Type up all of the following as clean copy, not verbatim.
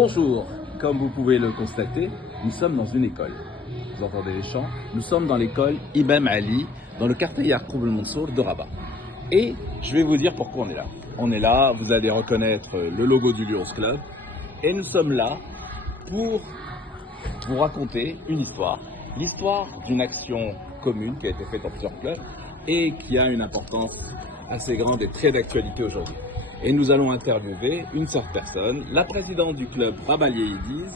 Bonjour, comme vous pouvez le constater, nous sommes dans une école. Vous entendez les chants? Nous sommes dans l'école Imam Ali, dans le quartier Yaqub el-Mansour de Rabat. Et je vais vous dire pourquoi on est là. On est là, vous allez reconnaître le logo du Lions Club. Et nous sommes là pour vous raconter une histoire. L'histoire d'une action commune qui a été faite dans plusieurs clubs et qui a une importance assez grande et très d'actualité aujourd'hui. Et nous allons interviewer une certaine personne, la présidente du club Rabat Yédiz,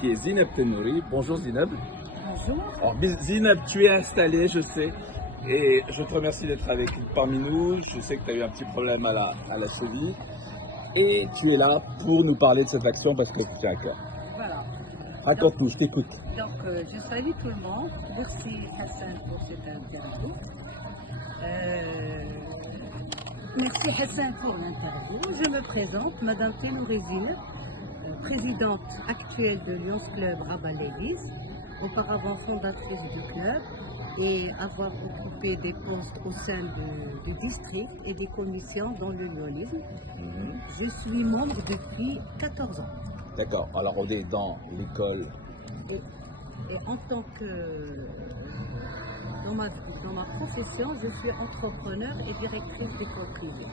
qui est Zineb Tenouri. Bonjour Zineb. Bonjour. Alors Zineb, tu es installée, je sais, et je te remercie d'être parmi nous. Je sais que tu as eu un petit problème à la cheville. Et tu es là pour nous parler de cette action parce que tu tiens à cœur. Voilà. Raconte-nous, je t'écoute. Donc, je salue tout le monde. Merci Hassan pour cette interview. Merci Hassan pour l'interview. Je me présente, Madame Tenouri Zineb, présidente actuelle de Lions Club Rabat Yédiz, auparavant fondatrice du club et avoir occupé des postes au sein du district et des commissions dans le lyonisme. Je suis membre depuis 14 ans. D'accord, alors on est dans l'école. Et en tant que dans ma profession, je suis entrepreneur et directrice d'école privée.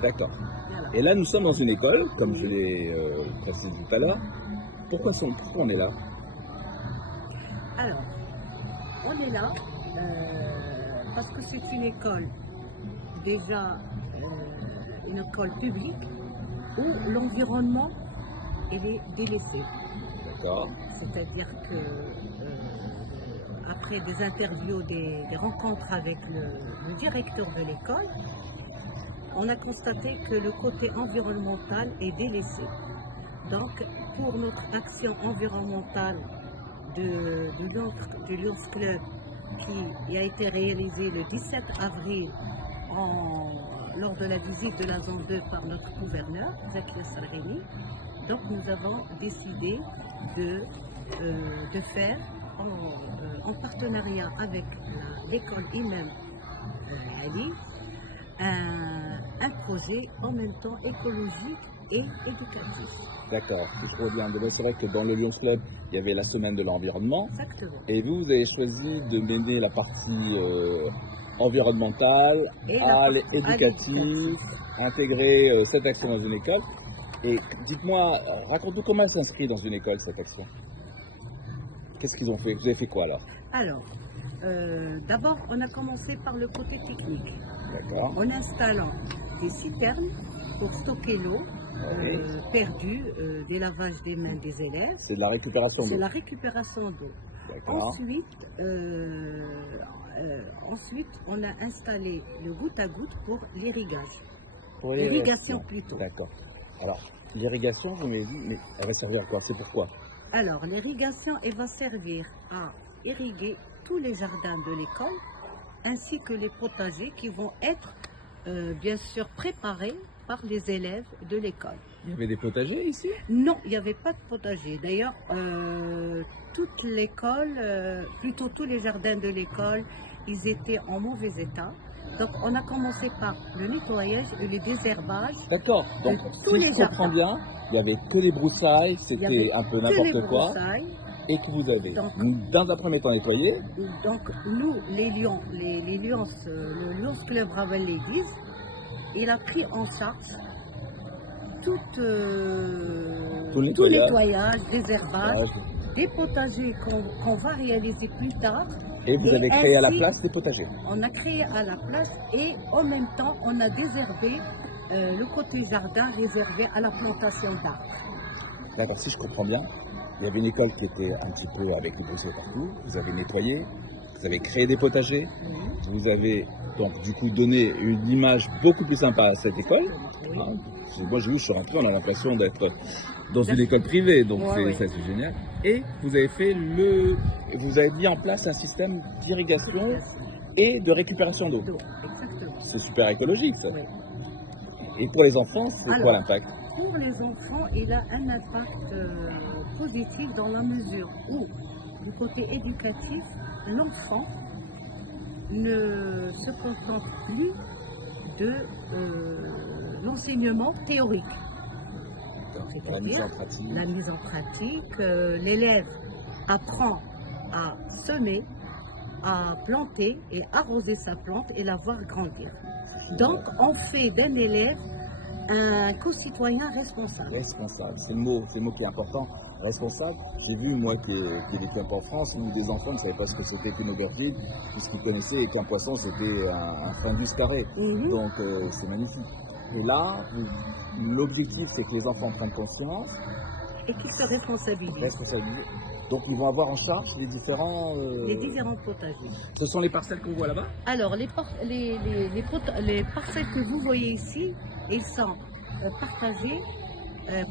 D'accord. Voilà. Et là, nous sommes dans une école, comme je l'ai précisé tout à l'heure. Pourquoi on est là? Alors, on est là parce que c'est une école, déjà une école publique, où l'environnement il est délaissé. D'accord. C'est-à-dire que après des interviews, des rencontres avec le directeur de l'école, on a constaté que le côté environnemental est délaissé. Donc, pour notre action environnementale du Lions Club qui a été réalisée le 17 avril lors de la visite de la zone 2 par notre gouverneur, Zakir Sargheni, donc nous avons décidé de faire en partenariat avec l'école Imam Ali un projet en même temps écologique et éducatif. D'accord, je reviens. C'est vrai que dans le Lions Club, il y avait la semaine de l'environnement. Exactement. Et vous avez choisi de mener la partie environnementale à l'éducative, intégrer cette action dans une école. Et dites-moi, raconte-nous comment elle s'inscrit dans une école, cette action. Qu'est-ce qu'ils ont fait? Vous avez fait quoi alors? Alors, d'abord, on a commencé par le côté technique. D'accord. En installant des citernes pour stocker l'eau perdue des lavages des mains des élèves. C'est de la récupération d'eau. C'est la récupération d'eau. Ensuite, on a installé le goutte à goutte pour l'irrigage. Pour l'irrigation plutôt. D'accord. Alors, l'irrigation, vous m'avez dit, mais elle va servir à quoi? C'est pourquoi? Alors, l'irrigation, elle va servir à irriguer tous les jardins de l'école, ainsi que les potagers qui vont être, bien sûr, préparés par les élèves de l'école. Il y avait des potagers ici? Non, il n'y avait pas de potager. D'ailleurs, toute l'école, plutôt tous les jardins de l'école, ils étaient en mauvais état. Donc, on a commencé par le nettoyage et le désherbage. D'accord. Donc, si je comprends bien, il n'y avait que les broussailles, c'était un peu n'importe quoi. Et que vous avez, donc, dans un premier temps, nettoyé. Donc, nous, les Lions, le Lions Club Rabat Yédiz, il a pris en charge tout nettoyage, désherbage, des potagers qu'on va réaliser plus tard. Et vous avez créé à la place des potagers? On a créé à la place et en même temps, on a désherbé le côté jardin réservé à la plantation d'arbres. D'accord, si je comprends bien, il y avait une école qui était un petit peu avec les broussailles partout. Vous avez nettoyé, vous avez créé des potagers, vous avez donc du coup donné une image beaucoup plus sympa à cette école. Hein, moi je suis rentré, on a l'impression d'être dans une école privée, donc c'est génial. Et vous avez mis en place un système d'irrigation et de récupération d'eau. C'est super écologique ça. Et pour les enfants, c'est quoi l'impact? Pour les enfants, il a un impact positif dans la mesure où, du côté éducatif, l'enfant ne se contente plus de l'enseignement théorique. D'accord. C'est-à-dire La mise en pratique. la mise en pratique, l'élève apprend à semer, à planter et arroser sa plante et la voir grandir. Donc, on fait d'un élève un co-citoyen responsable. Responsable, c'est le mot qui est important. Responsable, j'ai vu, moi qui ai vécu un peu en France, où des enfants ne savaient pas ce que c'était qu'une aubergine, puisqu'ils connaissaient qu'un poisson c'était un findus carré. Mhm. Donc c'est magnifique. Et là, l'objectif c'est que les enfants prennent conscience, Et qui se responsabilise. responsabilisent. Donc ils vont avoir en charge les différents. Les différents potagers. Ce sont les parcelles qu'on voit là-bas? Alors, les parcelles que vous voyez ici, ils sont partagées,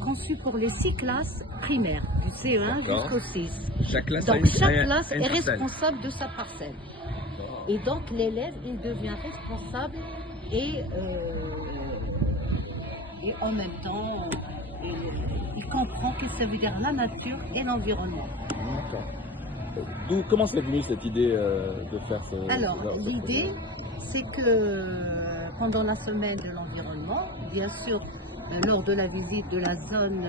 conçues pour les 6 classes primaires, du CE1 D'accord. jusqu'au 6. Chaque classe Donc, chaque classe a une est parcelle. responsable de sa parcelle. Et donc, l'élève, il devient responsable et en même temps, il comprend que ça veut dire la nature et l'environnement. D'accord. Comment c'est venu cette idée de faire ce. Alors, de faire ce l'idée, c'est que pendant la semaine de l'environnement, bien sûr, lors de la visite de la zone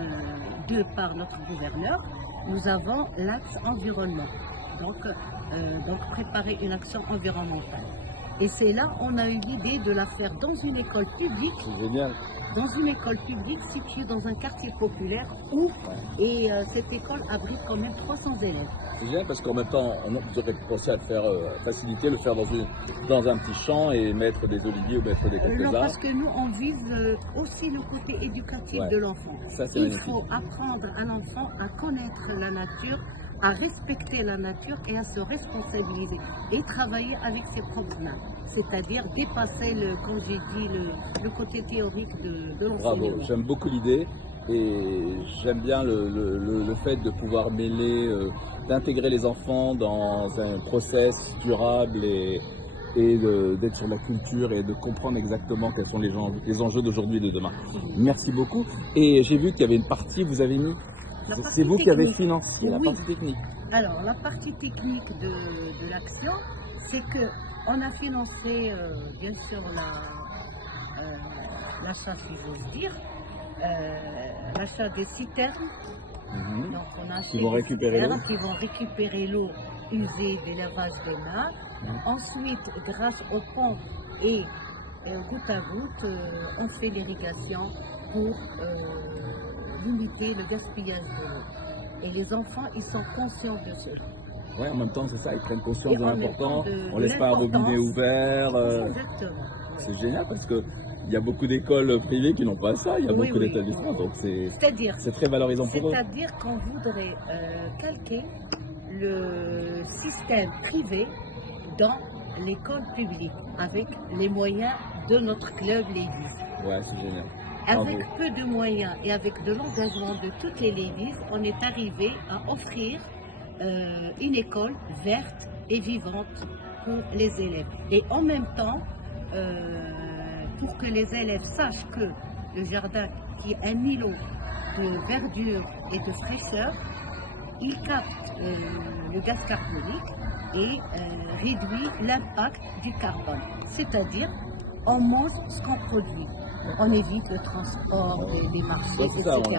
2 par notre gouverneur, nous avons l'axe environnement. Donc, préparer une action environnementale. Et c'est là on a eu l'idée de la faire dans une école publique, projet? C'est génial. dans une école publique située dans un quartier populaire où, et cette école abrite quand même 300 élèves. C'est génial parce qu'en même temps, on aurait pensé à le faire faciliter, le faire dans un petit champ et mettre des oliviers ou mettre des quelques Non, arbres. parce que nous, on vise aussi le côté éducatif Ouais. de l'enfant. Ça, c'est Il magnifique. faut apprendre à l'enfant à connaître la nature, à respecter la nature et à se responsabiliser et travailler avec ses propres mains. C'est-à-dire dépasser, comme j'ai dit, le côté théorique de Bravo, l'enseignement. j'aime beaucoup l'idée et j'aime bien le fait de pouvoir mêler, d'intégrer les enfants dans un process durable et d'être sur la culture et de comprendre exactement quels sont les enjeux d'aujourd'hui et de demain. Merci beaucoup. Et j'ai vu qu'il y avait une partie, vous avez mis, La c'est partie vous qui avez technique. financé la Oui. partie technique. Alors, la partie technique de l'action, c'est que on a financé, bien sûr, l'achat, si j'ose dire, l'achat des citernes. Mhm. Donc, on a Qui acheté vont des récupérer citernes l'eau. qui vont récupérer l'eau usée des lavages des mains. Mhm. Ensuite, grâce aux pompes et goutte à goutte, on fait l'irrigation pour limiter le gaspillage de l'eau. Et les enfants, ils sont conscients de cela. Ouais, en même temps, c'est ça, ils prennent conscience Et de en même l'important. temps de On laisse pas un robinet l'importance. ouvert. Exactement. C'est génial parce que il y a beaucoup d'écoles privées qui n'ont pas ça, il y a Oui, beaucoup oui, d'établissements, oui. donc C'est-à-dire, c'est très valorisant pour eux. c'est-à-dire qu'on voudrait calquer le système privé dans l'école publique avec les moyens de notre club Ladies. Ouais, c'est génial. Avec Bravo. peu de moyens et avec de l'engagement de toutes les ladies, on est arrivé à offrir une école verte et vivante pour les élèves. Et en même temps, pour que les élèves sachent que le jardin, qui est un îlot de verdure et de fraîcheur, il capte le gaz carbonique et réduit l'impact du carbone. C'est-à-dire, on mange ce qu'on produit. On évite le transport des marchés, Ouais, c'est ça, etc.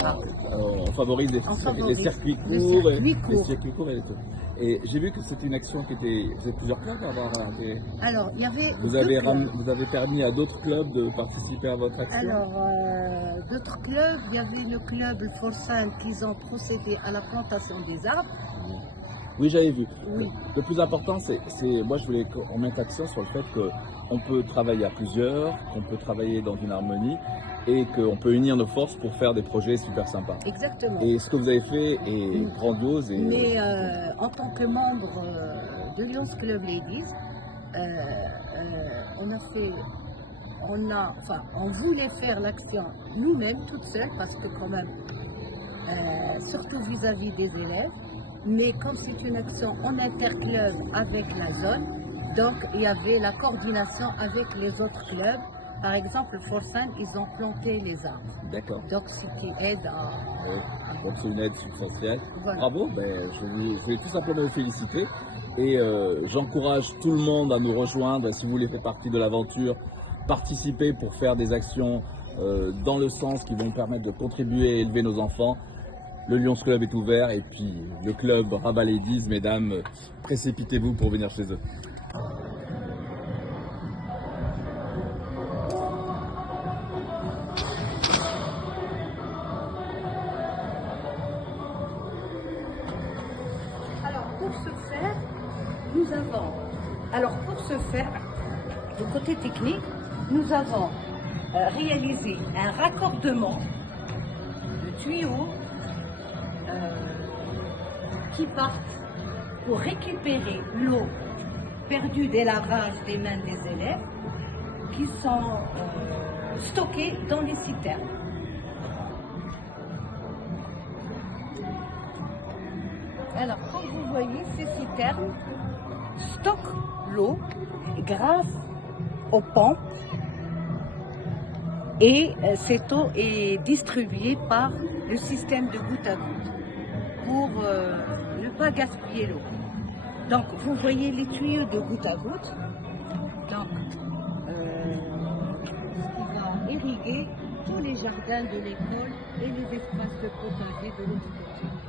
on favorise les favorise circuits le courts, circuit les court. circuits courts et tout. Et j'ai vu que c'était une action qui était, vous êtes plusieurs clubs à avoir été. Alors, il y avait Vous deux avez, clubs. vous avez permis à d'autres clubs de participer à votre action. Alors, d'autres clubs, il y avait le club le Forsan qui ont procédé à la plantation des arbres. Oui, j'avais vu. Oui. Le plus important, moi je voulais qu'on mette accent sur le fait qu'on peut travailler à plusieurs, qu'on peut travailler dans une harmonie et qu'on peut unir nos forces pour faire des projets super sympas. Exactement. Et ce que vous avez fait est grandiose. Et Mais en tant que membre de Lions Club Ladies, on voulait faire l'action nous-mêmes, toutes seules, parce que quand même, surtout vis-à-vis des élèves, mais comme c'est une action en interclub avec la zone, donc il y avait la coordination avec les autres clubs. Par exemple, Forsan, ils ont planté les arbres. D'accord. Donc, ce qui aide à... Oui. Donc c'est une aide substantielle. Voilà. Bravo, je vais tout simplement vous féliciter et j'encourage tout le monde à nous rejoindre si vous voulez faire partie de l'aventure, participer pour faire des actions dans le sens qui vont permettre de contribuer à élever nos enfants. Le Lions Club est ouvert et puis le club Rabat Ladies, mesdames, précipitez-vous pour venir chez eux. Pour ce faire, du côté technique, nous avons réalisé un raccordement de tuyaux qui partent pour récupérer l'eau perdue des lavages des mains des élèves qui sont stockés dans les citernes. Alors, comme vous voyez, ces citernes stockent l'eau grâce aux pompes et cette eau est distribuée par le système de goutte à goutte pour ne pas gaspiller l'eau. Donc, vous voyez les tuyaux de goutte à goutte, donc, qui va irriguer tous les jardins de l'école et les espaces de potager de l'autre côté.